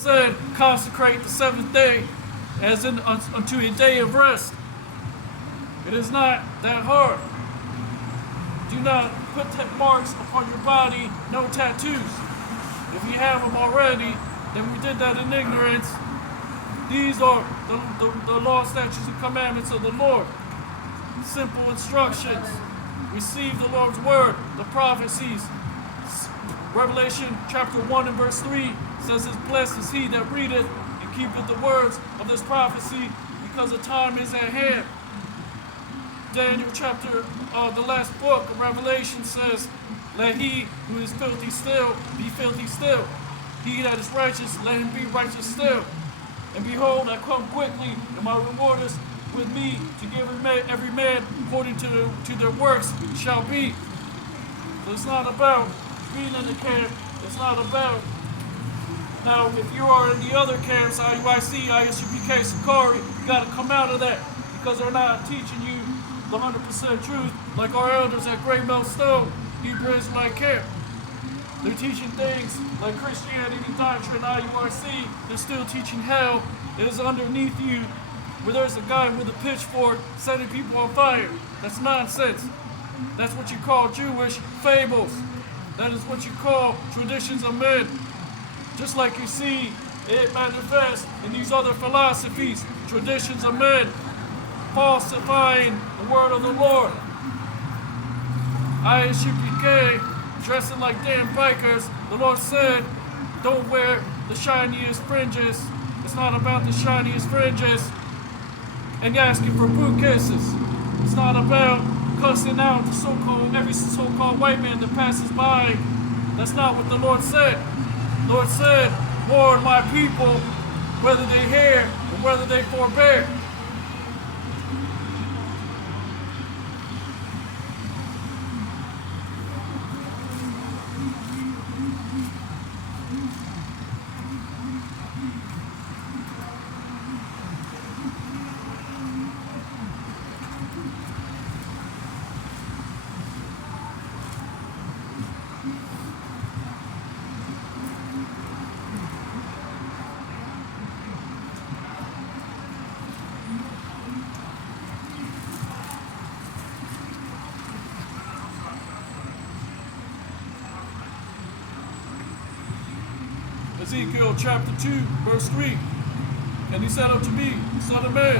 said, consecrate the seventh day as in unto a day of rest. It is not that hard. Do not put marks upon your body, no tattoos. If you have them already, then we did that in ignorance. These are the law, statutes, and commandments of the Lord. Simple instructions. Receive the Lord's word, the prophecies. Revelation chapter 1 and verse 3 says, blessed is he that readeth and keepeth the words of this prophecy, because the time is at hand. Daniel chapter, the last book of Revelation says, let he who is filthy still be filthy still. He that is righteous, let him be righteous still. And behold, I come quickly, and my reward is with me to give every man according to their works shall be. So it's not about being in the camp. It's not about. Now, if you are in the other camps, IUIC, ISUPK, Sakari, you got to come out of that, because they're not teaching you the 100% truth like our elders at Great Millstone, Hebrew Israelite Camp. They're teaching things like Christianity doctrine, IURC. They're still teaching hell is underneath you, where there's a guy with a pitchfork setting people on fire. That's nonsense. That's what you call Jewish fables. That is what you call traditions of men. Just like you see it manifest in these other philosophies, traditions of men, falsifying the word of the Lord. ISUPK, dressing like damn bikers. The Lord said, don't wear the shiniest fringes. It's not about the shiniest fringes and asking for boot kisses. It's not about cussing out the every so-called white man that passes by. That's not what the Lord said. The Lord said, warn my people, whether they hear or whether they forbear. Ezekiel chapter 2, verse 3. And he said unto me, Son of man,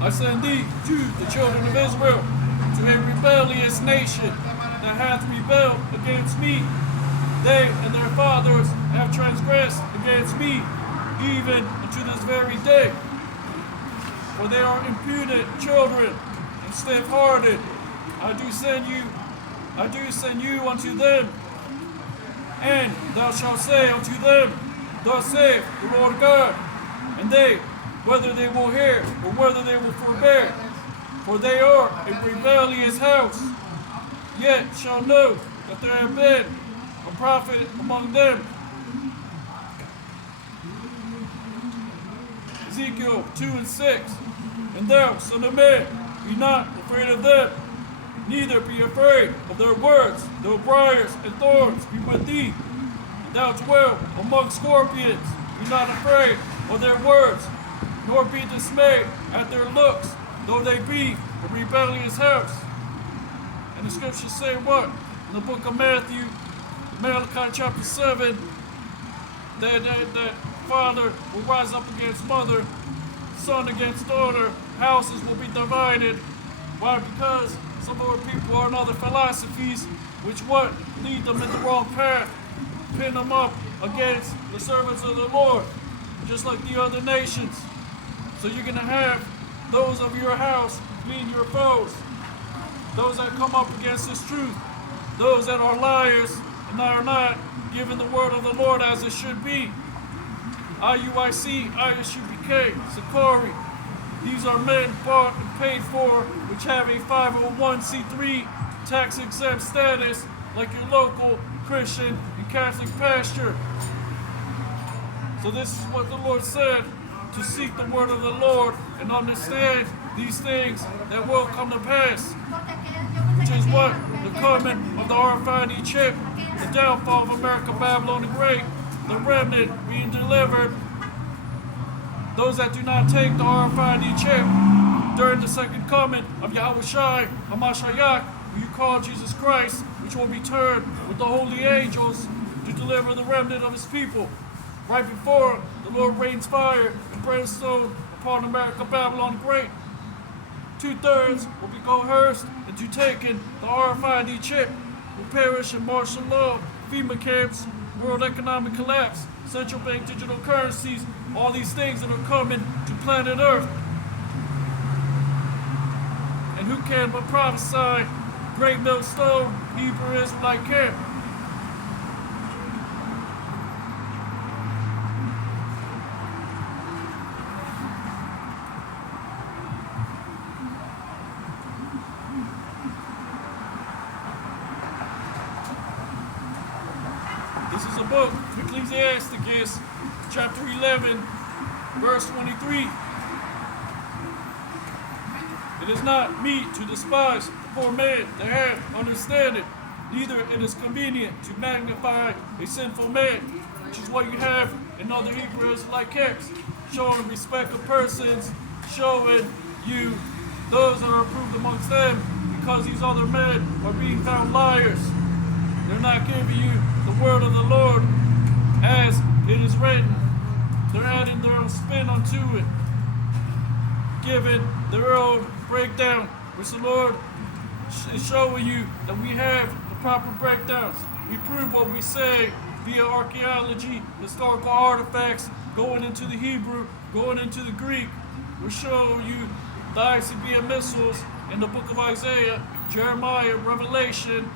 I send thee to the children of Israel, to a rebellious nation that hath rebelled against me. They and their fathers have transgressed against me, even unto this very day. For they are impudent children and stiff-hearted. I do send you unto them, and thou shalt say unto them, thus saith the Lord God, and they, whether they will hear or whether they will forbear, for they are a rebellious house, yet shall know that there have been a prophet among them. Ezekiel 2 and 6. And thou, son of man, be not afraid of them, neither be afraid of their words, though briars and thorns be with thee. Thou dwell among scorpions, be not afraid of their words, nor be dismayed at their looks, though they be a rebellious house. And the scriptures say what? In the book of Matthew, Malachi chapter 7, that father will rise up against mother, son against daughter, houses will be divided. Why? Because some of our people are in other philosophies, which what? Lead them in the wrong path. Pin them up against the servants of the Lord, just like the other nations. So you're going to have those of your house being your foes, those that come up against this truth, those that are liars and are not giving the word of the Lord as it should be. IUIC, ISUPK, Sakari, these are men bought and paid for, which have a 501c3 tax-exempt status, like your local Christian and Catholic pastor. So this is what the Lord said, to seek the word of the Lord and understand these things that will come to pass, which is what? The coming of the RFID chip, the downfall of America, Babylon the Great, the remnant being delivered, Those that do not take the RFID chip during the second coming of Yahweh Shai, Hamashiach, who you call Jesus Christ, which will return with the holy angels to deliver the remnant of his people. Right before the Lord rains fire and brimstone upon America, Babylon the Great. 2/3 will be coerced into taking the RFID chip, will perish in martial law, FEMA camps, world economic collapse, central bank digital currencies, all these things that are coming to planet Earth. And who can but prophesy Great Millstone, Hebrew Israelite camp? This is a book, Ecclesiasticus, chapter 11, verse 23. It is not meet to despise the poor man that hath understanding, neither it is convenient to magnify a sinful man, which is what you have in other Hebrew Israelite camps, showing respect of persons, showing you those that are approved amongst them, because these other men are being found liars. They're not giving you the word of the Lord as it is written. They're adding their own spin onto it, giving their own breakdown, which the Lord is showing you that we have the proper breakdowns. We prove what we say via archaeology, historical artifacts, going into the Hebrew, going into the Greek. We're showing you the ICBM missiles in the book of Isaiah, Jeremiah, Revelation,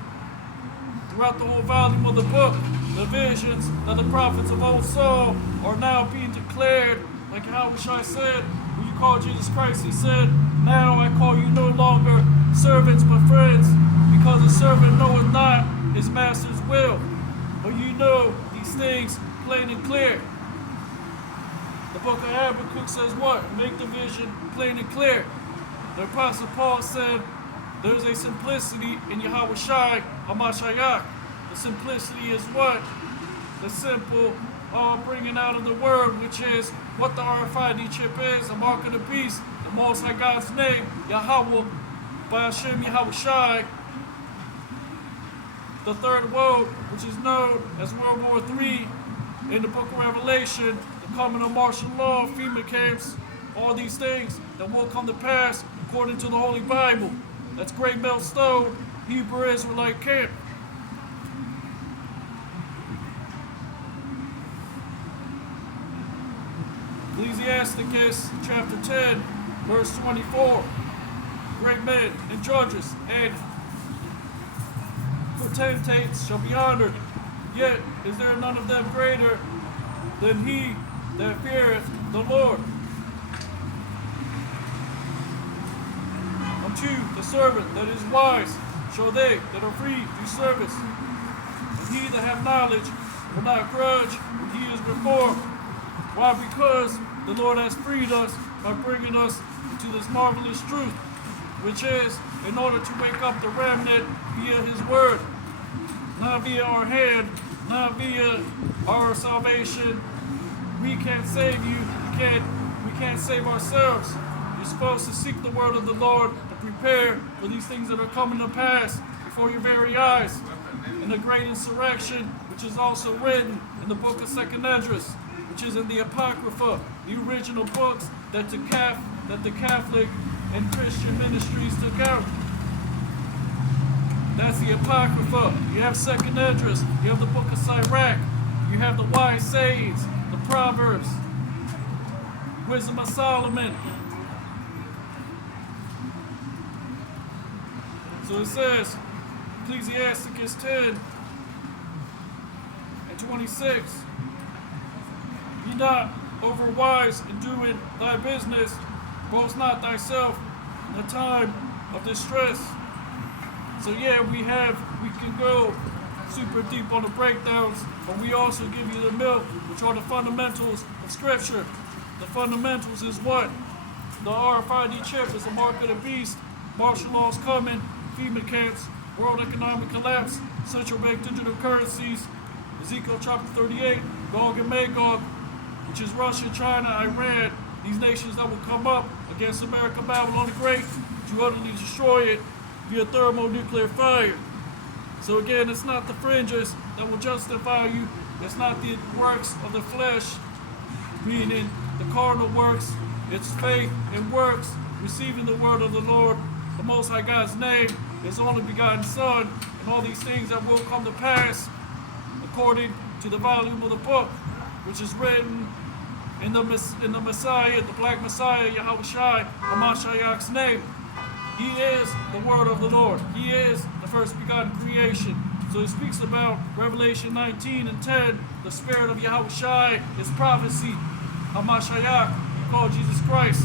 throughout the whole volume of the book. The visions that the prophets of old saw are now being declared, like Yahushua said, when you call Jesus Christ, he said, now I call you no longer servants but friends, because a servant knoweth not his master's will. But you know these things plain and clear. The book of Habakkuk says what? Make the vision plain and clear. The Apostle Paul said, there's a simplicity in Yahweh Shai, Hamashiach. The simplicity is what? The simple bringing out of the word, which is what the RFID chip is, a mark of the beast, the Most High God's name, Yahweh, by Hashem Yahweh Shai. The third world, which is known as World War III in the book of Revelation, the coming of martial law, FEMA camps, all these things that will come to pass according to the Holy Bible. That's Great Millstone, Hebrew Israelite camp. Ecclesiasticus chapter 10, verse 24. Great men and judges and potentates shall be honored, yet is there none of them greater than he that feareth the Lord. Unto the servant that is wise shall they that are free do service, and he that hath knowledge will not grudge when he is reformed. Why? Because the Lord has freed us by bringing us into this marvelous truth, which is in order to wake up the remnant via his word, not via our hand, not via our salvation. We can't save you. We can't save ourselves. You're supposed to seek the word of the Lord and prepare for these things that are coming to pass before your very eyes. In the great insurrection, which is also written in the book of 2nd Esdras, which is in the Apocrypha, the original books that the Catholic and Christian ministries took out. That's the Apocrypha. You have 2nd Esdras, you have the book of Sirach, you have the wise sayings, the Proverbs, Wisdom of Solomon. So it says, Ecclesiasticus 10 and 26, be not overwise in doing thy business, boast not thyself in the time of distress. So yeah, we can go super deep on the breakdowns, but we also give you the milk, which are the fundamentals of Scripture. The fundamentals is what? The RFID chip is a mark of the beast, martial law's coming, FEMA camps, world economic collapse, central bank digital currencies, Ezekiel chapter 38, Gog and Magog, which is Russia, China, Iran, these nations that will come up against America, Babylon the Great, to utterly destroy it via thermonuclear fire. So again, it's not the fringes that will justify you. It's not the works of the flesh, meaning the carnal works. It's faith and works, receiving the word of the Lord, the Most High God's name, His only begotten Son, and all these things that will come to pass according to the volume of the book, which is written in the Messiah, the Black Messiah, Yahushua, HaMashiach's name. He is the word of the Lord. He is the first begotten creation. So he speaks about Revelation 19 and 10, the spirit of Yahushua, his prophecy, HaMashiach, called Jesus Christ.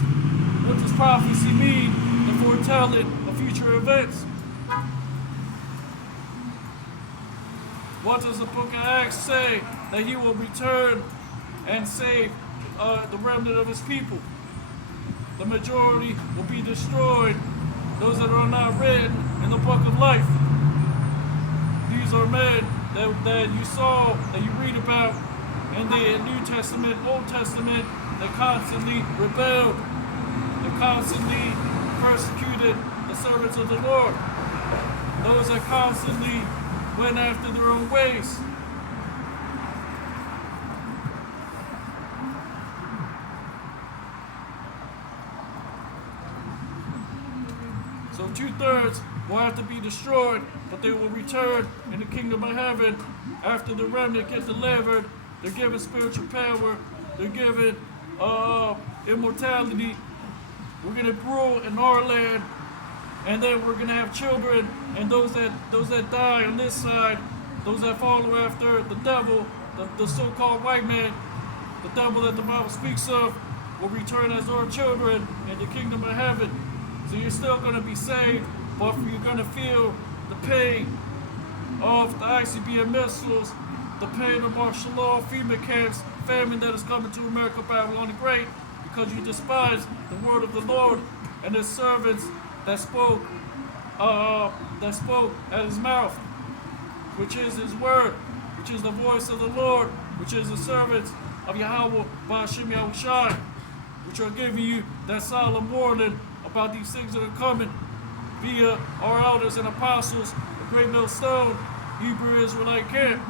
What does prophecy mean? The foretelling of future events. What does the book of Acts say? That he will return and save the remnant of his people. The majority will be destroyed. Those that are not written in the book of life. These are men that you saw, that you read about in the New Testament, Old Testament, that constantly rebelled, that constantly persecuted the servants of the Lord. Those that constantly went after their own ways. So 2/3 will have to be destroyed, but they will return in the kingdom of heaven after the remnant get delivered. They're given spiritual power. They're given immortality. We're going to rule in our land, and then we're going to have children, and those that die on this side, those that follow after the devil, the so-called white man, the devil that the Bible speaks of, will return as our children in the kingdom of heaven. So you're still going to be saved, but you're going to feel the pain of the ICBM missiles, the pain of martial law, FEMA camps, famine that is coming to America, Babylon the Great, because you despise the word of the Lord and his servants that spoke at his mouth, which is his word, which is the voice of the Lord, which is the servants of Yahweh, Ba'ashim Yahushai, which are giving you that solemn warning about these things that are coming via our elders and apostles, the Great Millstone, Hebrew Israelite camp.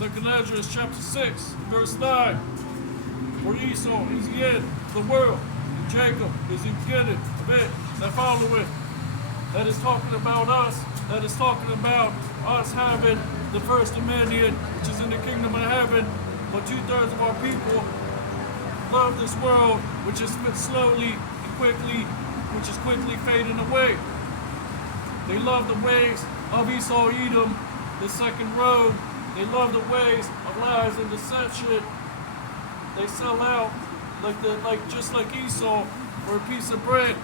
Second Ezra chapter 6, verse 9. For Esau is the end of the world, and Jacob is the beginning of it that followeth. That is talking about us. That is talking about us having the first dominion, which is in the kingdom of heaven. But 2/3 of our people love this world, which is slowly and quickly, which is quickly fading away. They love the ways of Esau, Edom, the second road. They love the ways of lies and deception. They sell out just like Esau for a piece of bread,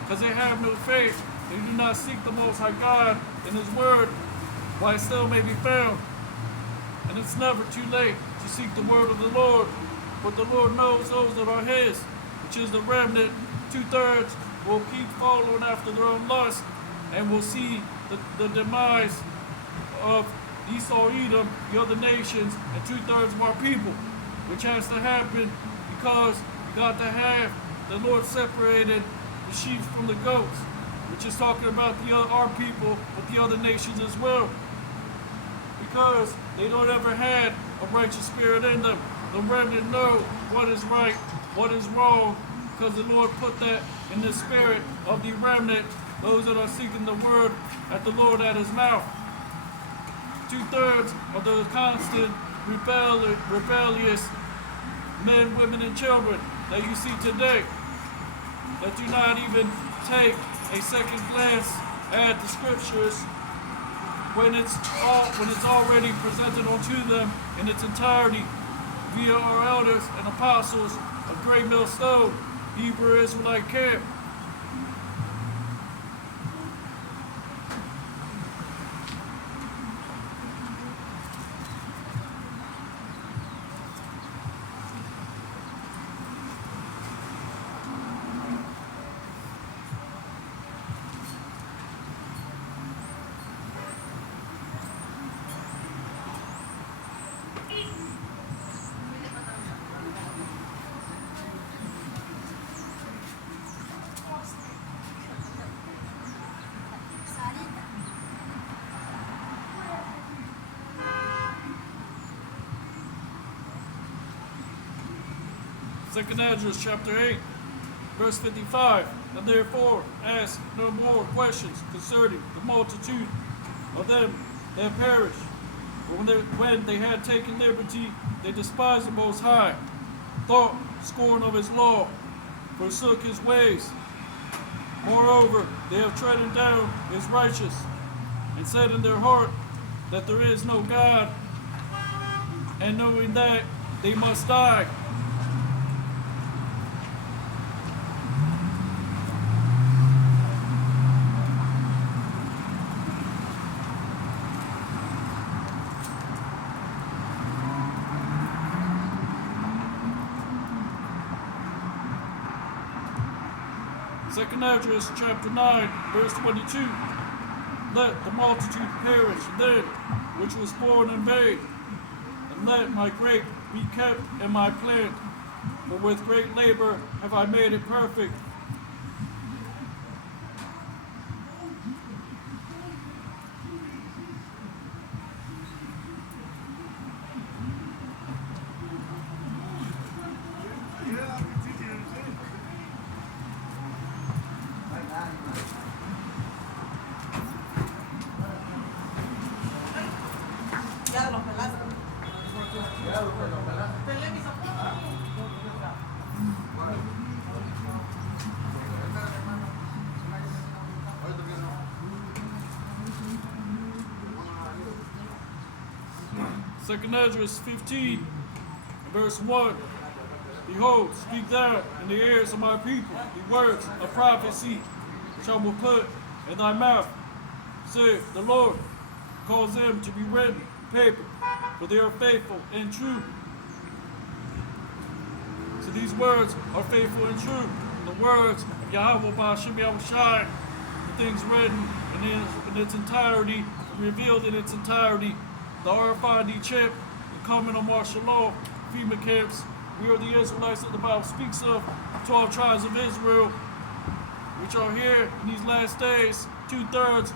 because they have no faith. They do not seek the Most High God in His Word, while it still may be found. And it's never too late to seek the Word of the Lord. But the Lord knows those that are His, which is the remnant. 2/3 will keep following after their own lust, and will see the demise of Esau, Edom, the other nations, and 2/3 of our people, which has to happen because you got to have the Lord separated the sheep from the goats, which is talking about our people, but the other nations as well, because they don't ever had a righteous spirit in them. The remnant know what is right, what is wrong, because the Lord put that in the spirit of the remnant, those that are seeking the word at the Lord at his mouth. 2/3 of the constant rebellious men, women, and children that you see today that do not even take a second glance at the scriptures when it's already presented unto them in its entirety via our elders and apostles of Great Millstone, Hebrew Israelite camp. Second Esdras chapter 8, verse 55. And therefore ask no more questions concerning the multitude of them that perish. For when they had taken liberty, they despised the Most High, thought scorn of his law, forsook his ways. Moreover, they have trodden down his righteous, and said in their heart that there is no God, and knowing that they must die. Second Esdras chapter 9, verse 22. Let the multitude perish then, which was born in vain, and let my grape be kept in my plant, for with great labor have I made it perfect. Second Esdras 15, verse 1. Behold, speak thou in the ears of my people the words of prophecy which I will put in thy mouth, saith the Lord. Cause them to be written in paper, for they are faithful and true. So these words are faithful and true. The words of Yahweh Ba'ashem Yahushai, the things written in its entirety, revealed in its entirety. The RFID chip, the coming of martial law, FEMA camps. We are the Israelites that the Bible speaks of, 12 tribes of Israel, which are here in these last days. 2/3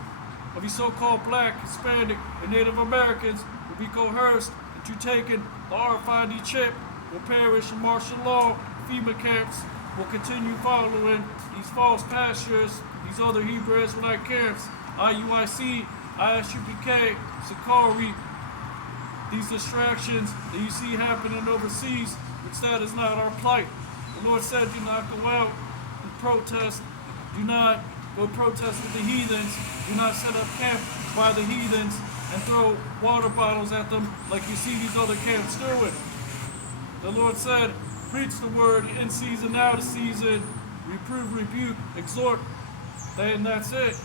of the so-called black, Hispanic, and Native Americans will be coerced into taking the RFID chip, will perish in martial law. FEMA camps will continue following these false pastures, these other Hebrew Israelite camps, IUIC, ISUPK, Sakari, these distractions that you see happening overseas, which that is not our plight. The Lord said, do not go out and protest. Do not go protest with the heathens. Do not set up camp by the heathens and throw water bottles at them like you see these other camps doing. The Lord said, preach the word in season, out of season, reprove, rebuke, exhort, and that's it.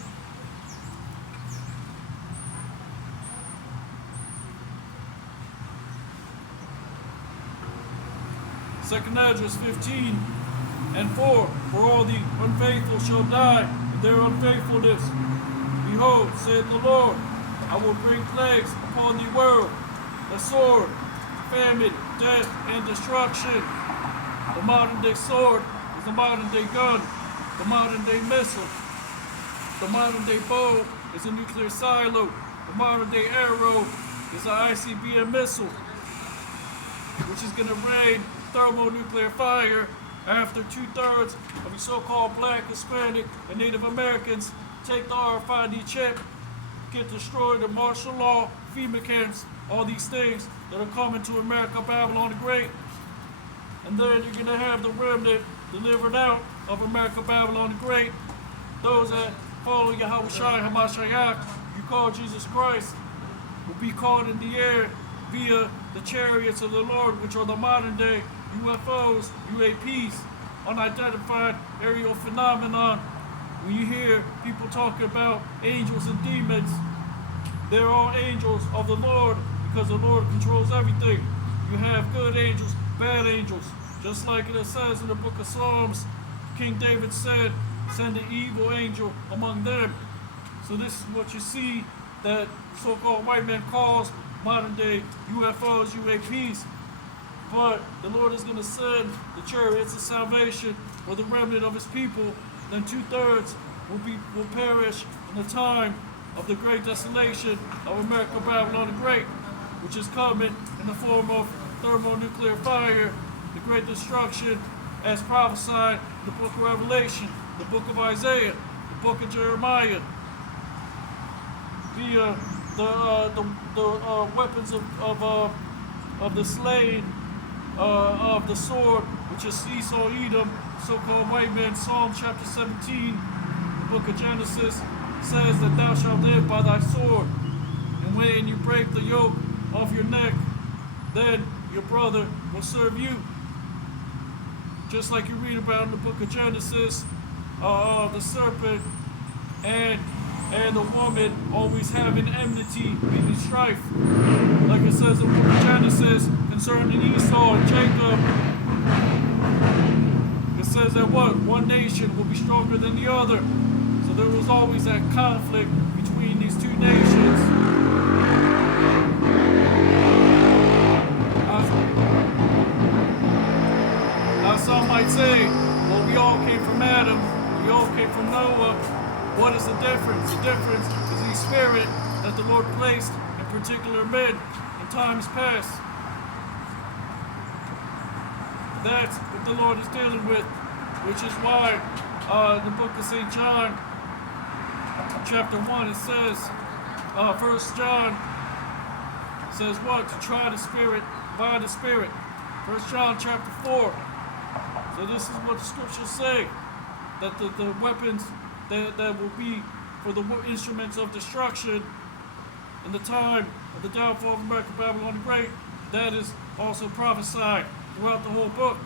Second Esdras 15 and 4. For all the unfaithful shall die in their unfaithfulness. Behold, saith the Lord, I will bring plagues upon the world, a sword, famine, death, and destruction. The modern day sword is the modern day gun, the modern day missile. The modern day bow is a nuclear silo. The modern day arrow is an ICBM missile, which is going to rain thermonuclear fire After 2/3 of the so-called black, Hispanic, and Native Americans take the RFID chip, get destroyed, the martial law, FEMA camps, all these things that are coming to America, Babylon the Great. And then you're going to have the remnant delivered out of America, Babylon the Great. Those that follow Yahweh Shai Hamashiach, you call Jesus Christ, will be caught in the air via the chariots of the Lord, which are the modern day UFOs, UAPs, unidentified aerial phenomenon. When you hear people talking about angels and demons, they're all angels of the Lord because the Lord controls everything. You have good angels, bad angels. Just like it says in the book of Psalms, King David said, send an evil angel among them. So this is what you see that so-called white man calls modern day UFOs, UAPs. But the Lord is going to send the chariots of salvation for the remnant of his people. Then 2/3 will perish in the time of the great desolation of America, Babylon the Great, which is coming in the form of thermonuclear fire, the great destruction as prophesied in the book of Revelation, the book of Isaiah, the book of Jeremiah, via the weapons of the slain of the sword, which is Esau, Edom, so-called white man. Psalm chapter 17, the book of Genesis, says that thou shalt live by thy sword. And when you break the yoke off your neck, then your brother will serve you. Just like you read about in the book of Genesis, the serpent and the woman always having enmity, meaning strife. Like it says in the book of Genesis concerning Esau and Jacob, it says that what? One nation will be stronger than the other. So there was always that conflict between these two nations. Now some might say, well, we all came from Adam, we all came from Noah. What is the difference? The difference is the spirit that the Lord placed in particular men in times past. That's what the Lord is dealing with, which is why in the book of St. John, chapter 1, it says, 1 John says what? To try the spirit by the spirit. 1 John chapter 4. So this is what the scriptures say, that the weapons that will be for the instruments of destruction in the time of the downfall of America, Babylon the Great, that is also prophesied throughout the whole book.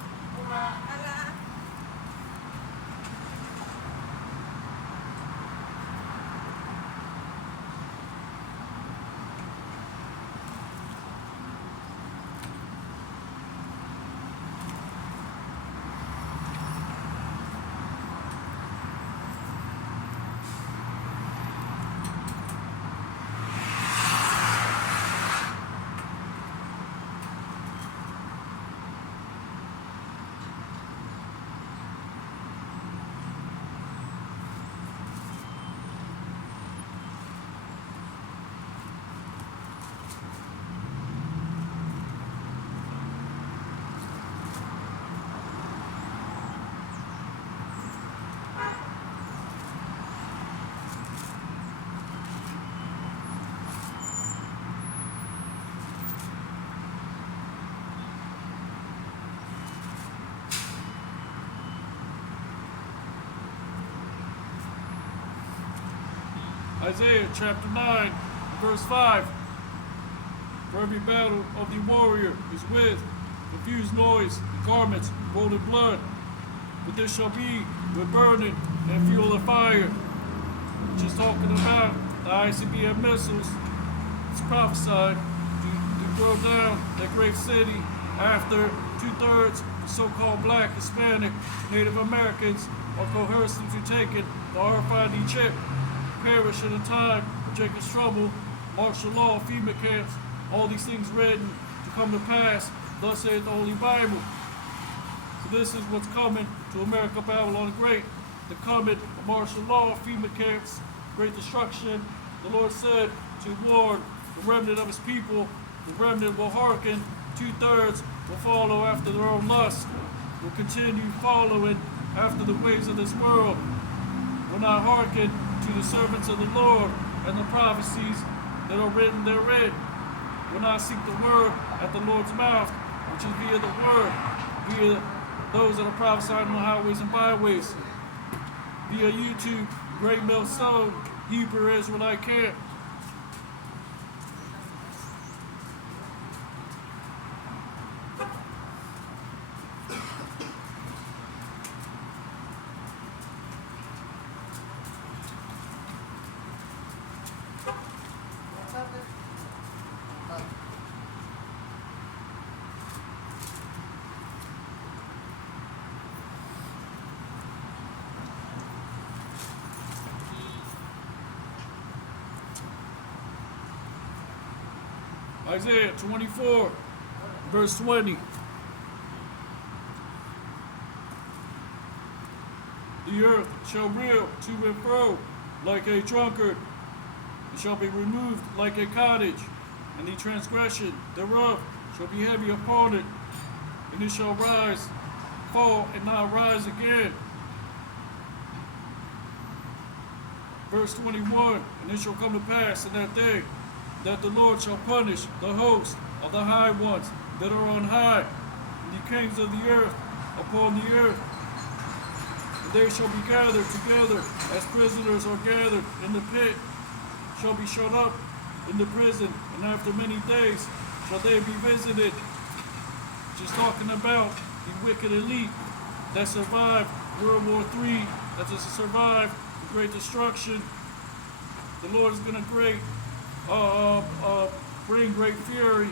Isaiah chapter 9, verse 5. For every battle of the warrior is with confused noise, and garments rolled in blood. But this shall be with burning and fuel of fire. Which is talking about the ICBM missiles. It's prophesied to throw down that great city after 2/3 the so-called black, Hispanic, Native Americans are coerced into taking the RFID chip. Perish in the time of Jacob's trouble, martial law, FEMA camps, all these things written to come to pass, thus saith the Holy Bible. So this is what's coming to America, Babylon the Great. The coming of martial law, FEMA camps, great destruction. The Lord said to warn the remnant of his people, the remnant will hearken, 2/3 will follow after their own lust. will continue following after the ways of this world, will not hearken to the servants of the Lord and the prophecies that are written therein, will not seek the word at the Lord's mouth, which is via the word, via those that are prophesying on the highways and byways, via YouTube, Great Millstone, Hebrew Israelite Camp. Isaiah 24, verse 20. The earth shall reel to and fro like a drunkard. It shall be removed like a cottage, and the transgression thereof shall be heavy upon it. And it shall rise, fall, and not rise again. Verse 21. And it shall come to pass in that day that the Lord shall punish the host of the high ones that are on high, and the kings of the earth upon the earth. And they shall be gathered together as prisoners are gathered in the pit, shall be shut up in the prison, and after many days shall they be visited. Just talking about the wicked elite that survived World War III, that just survived the Great Destruction. The Lord is going to bring great fury